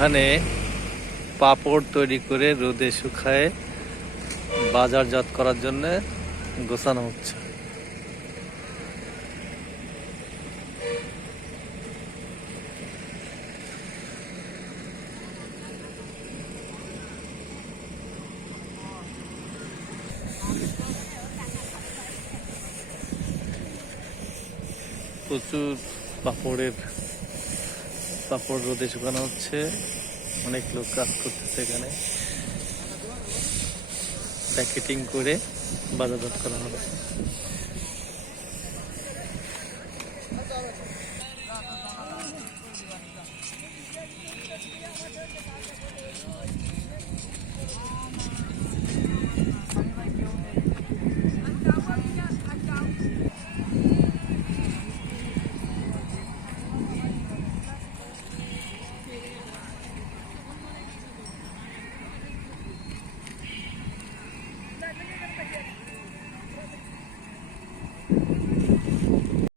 এখানে পাপড় তৈরি করে রোদে শুকায়ে বাজারজাত করার জন্য গোছানো হচ্ছে। প্রচুর পাপড় রোদে শুকানো হচ্ছে। অনেক লোক কাজ করতেছে এখানে, প্যাকেটিং করে বাজারজাত করা হবে।